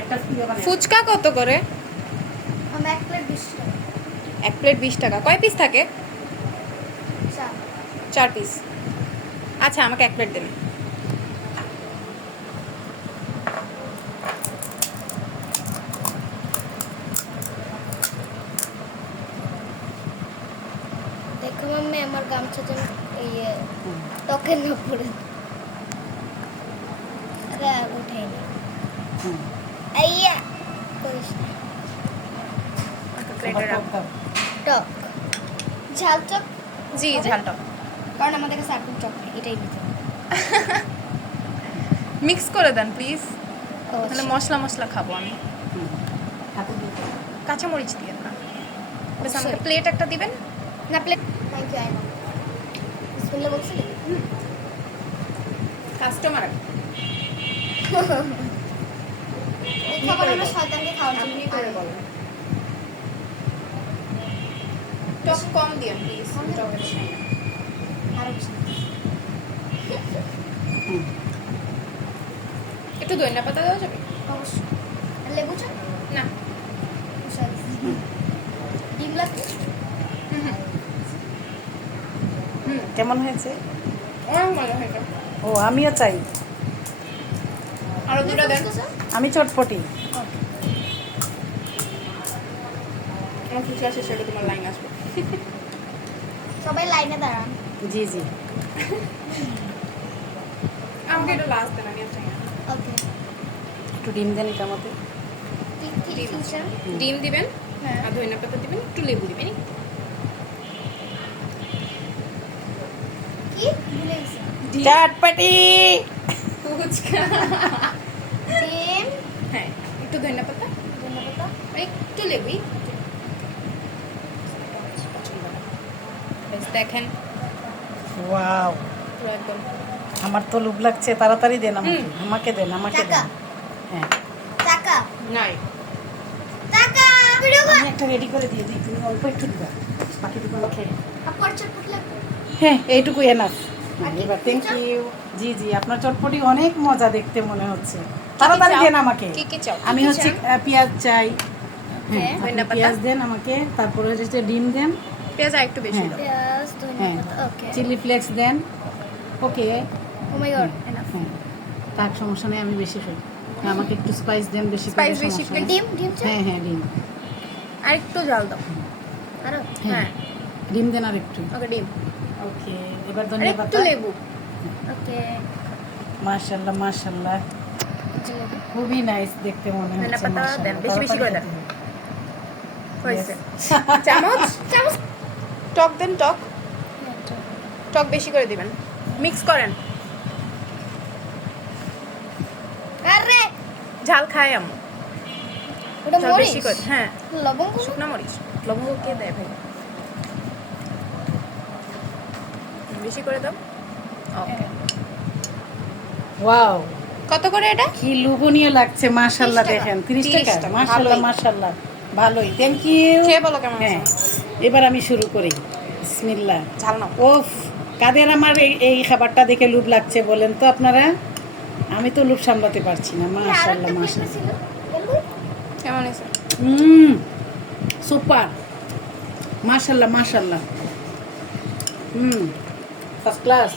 একটা ফুচকা কত করে? আমি 1 প্লেট 20 টাকা। 1 প্লেট 20 টাকা। কয় পিস থাকে? 4। 4 পিস। আচ্ছা আমাকে 1 প্লেট দেন। দেখো মাম্মি আমার গামছা যেন এই টকের না পড়ে। আরে উঠাই না। আইয়া করিস না। প্লেটে রাখো। টক ঝাল টক। জি ঝালটা কারণ আমাদের কাছে এখন টক নেই, এটাই নিতে হবে। মিক্স করে দেন প্লিজ। ও, তাহলে মশলা মশলা খাবো আমি। কাঁচামরিচ দিয়েন না। বেশ আমাকে প্লেট একটা দিবেন। না প্লেট থ্যাংক ইউ আইনা। বিসমিল্লাহ বলছিলি? কাস্টমার এই খাবার আমরা শয়তানকে খাওয়ার জন্য আপনি করে বলেন। টক কম দিয়েন প্লিজ। টকের সাথে আর একটু ধনিয়া পাতা দেওয়া যাবে? অবশ্যই। আর লেবু চা না। ডিম লাগবে? কেমন হয়েছে? অনেক মজা হয়েছে। ও আমিও চাই। আরো দুটো দেন। আমি চটপটি। আমার ফুচকা শেষ হলে তোমার লাইন আসবে। সবাই লাইনে দাঁড়ান। জি জি। আমাকে এটা লাস্ট দেন, আমি আর চাই না। ওকে। একটু ডিম দেন এটা মধ্যে। ডিম দিবেন, হ্যাঁ। আর ধনিয়া পাতা দিবেন, একটু লেবু দিবেন। কি ভুলে গেছি। চটপটি। ফুচকা। ডিম হ্যাঁ, একটু ধনিয়া পাতা, ধন্যবাদ। আর একটু লেবু। বেশ দেখেন ওয়াও, পুরো একদম। আমার তো লোভ লাগছে, তাড়াতাড়ি দেন আমাকে। হুম। আমাকে দেন, আমাকে টাকা দেন। হ্যাঁ, টাকা নাই টাকা ভিডিও কর। আমি একটা রেডি করে দিয়ে দিই, তুমি অল্প একটু দিবা, বাকিটুকু আমি খেয়ে। আপনার চটপট লাগবে? হ্যাঁ, এইটুকু এনাফ। আর কি এবার থ্যাংক চাও? ইউ। জি জি, আপনার চটপটি অনেক মজা দেখতে মনে হচ্ছে। তাড়াতাড়ি চাও? দেন আমাকে। কি কি চাও? আমি কি হচ্ছে চান? পেঁয়াজ চাই। হ্যাঁ, Okay. আপনি ধনিয়া পাতা? পেঁয়াজ দেন আমাকে, তারপরে হচ্ছে ডিম দেন, পেঁয়াজ আর একটু বেশি হ্যাঁ। দাও। পেঁয়াজ হ্যাঁ, ধন্যবাদ। ওকে। চিলি ফ্লেক্স দেন। ওকে, ও মাই গড এনাফ। হ্যাঁ, তার সমস্যা নেই, আমি বেশি খাই। আমাকে একটু স্পাইস দেন বেশি করে, Spice বেশি সমস্যা করে। নেই। ডিম ডিম চাই? হ্যাঁ হ্যাঁ, ডিম। আর একটু জাল দাও। আরো হ্যাঁ, হ্যাঁ, ডিম দেন আর একটু। ওকে ডিম। ওকে, এবার আর ধনিয়া একটু পাতা। লেবু। ওকে। মাশাআল্লাহ মাশাআল্লাহ, জিলেবি খুবই নাইস দেখতে মনে ধনিয়া হচ্ছে। পাতা মাশাআল্লাহ, দেন, বেশি বেশি করে দেন। তাড়াতাড়ি হয়েছে। Yes. চামচ চামচ টক দেন, টক টক বেশি করে দিবেন। মিক্স করেন। আরে ঝাল খায় আম্মু। ওটা ঝাল মরিচ বেশি করে, হ্যাঁ। লবঙ্গ শুকনো মরিচ। লবঙ্গ কে দেয় ভাই? বেশি করে দাও। ওকে। ওয়াও, কত করে এটা? কি লোভনীয় লাগছে। মাশাআল্লাহ 30 টাকা। দেখেন, 30 30 টাকা। টাকা, মাশাআল্লাহ ভালোই। মাশাআল্লাহ, ভালোই। Thank you. খেয়ে বলো কেমন হ্যাঁ, আছে। এবার আমি শুরু করি। বিসমিল্লাহ। ঝাল নাও। ওফ, কাদের আমার এই খাবারটা দেখে লোভ লাগছে বলেন তো আপনারা? আমি তো লোভ সামলাতে পারছি না। মাশাআল্লাহ মাশাআল্লাহ। কেমন আছে? সুপার, মাশাআল্লাহ মাশাআল্লাহ। First class.